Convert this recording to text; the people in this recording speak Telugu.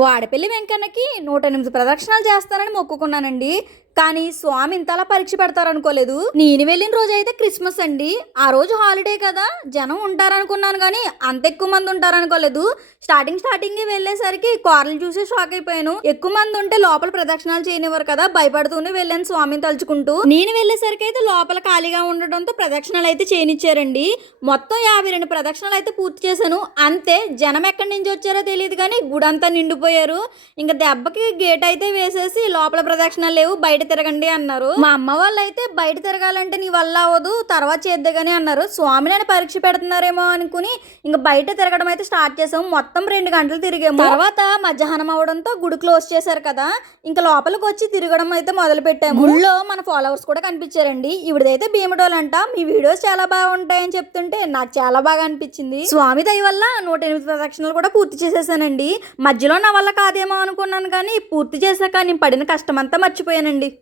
వాడపల్లి వెంకన్నకి నూట ఎనిమిది ప్రదక్షిణాలు చేస్తానని మొక్కుకున్నానండి. కానీ స్వామి ఇంతలా పరీక్ష పెడతారనుకోలేదు. నేను వెళ్ళిన రోజు అయితే క్రిస్మస్ అండి. ఆ రోజు హాలిడే కదా జనం ఉంటారనుకున్నాను కానీ అంత ఎక్కువ మంది ఉంటారనుకోలేదు. స్టార్టింగ్ స్టార్టింగ్ వెళ్ళేసరికి కార్లు చూసి షాక్ అయిపోయాను. ఎక్కువ మంది ఉంటే లోపల ప్రదక్షిణాలు చేయనివ్వరు కదా భయపడుతూనే వెళ్ళాను స్వామిని తలుచుకుంటూ. నేను వెళ్ళేసరికి అయితే లోపల ఖాళీగా ఉండడంతో ప్రదక్షిణలు అయితే చేయనిచ్చారండి. మొత్తం యాభై రెండు ప్రదక్షిణలు అయితే పూర్తి చేశాను. అంతే జనం ఎక్కడి నుంచి వచ్చారో తెలియదు కానీ గుడంతా నిండిపోయారు. ఇంకా దెబ్బకి గేట్ అయితే వేసేసి లోపల ప్రదక్షిణలు లేవు బయట తిరగండి అన్నారు. మా అమ్మ వాళ్ళు అయితే బయట తిరగాలంటే నీ వల్ల అవ్వదు తర్వాత చేద్దామని అన్నారు. స్వామి నన్ను పరీక్ష పెడుతున్నారేమో అనుకుని ఇంకా బయట తిరగడం అయితే స్టార్ట్ చేసాము. మొత్తం రెండు గంటలు తిరిగాము. తర్వాత మధ్యాహ్నం అవడంతో గుడి క్లోజ్ చేశారు కదా. ఇంకా లోపలికి వచ్చి తిరగడం అయితే మొదలు పెట్టాము. గుడిలో మన ఫాలోవర్స్ కూడా కనిపించారండి. ఇవిడైతే భీమడోలంట. మీ వీడియోస్ చాలా బాగుంటాయని చెప్తుంటే నాకు చాలా బాగా అనిపించింది. స్వామి దయ వల్ల నూట ఎనిమిది ప్రదక్షిణలు కూడా పూర్తి చేసేసానండి. మధ్యలో నా వల్ల కాదేమో అనుకున్నాను కానీ పూర్తి చేశాక నేను పడిన కష్టం అంతా మర్చిపోయానండి.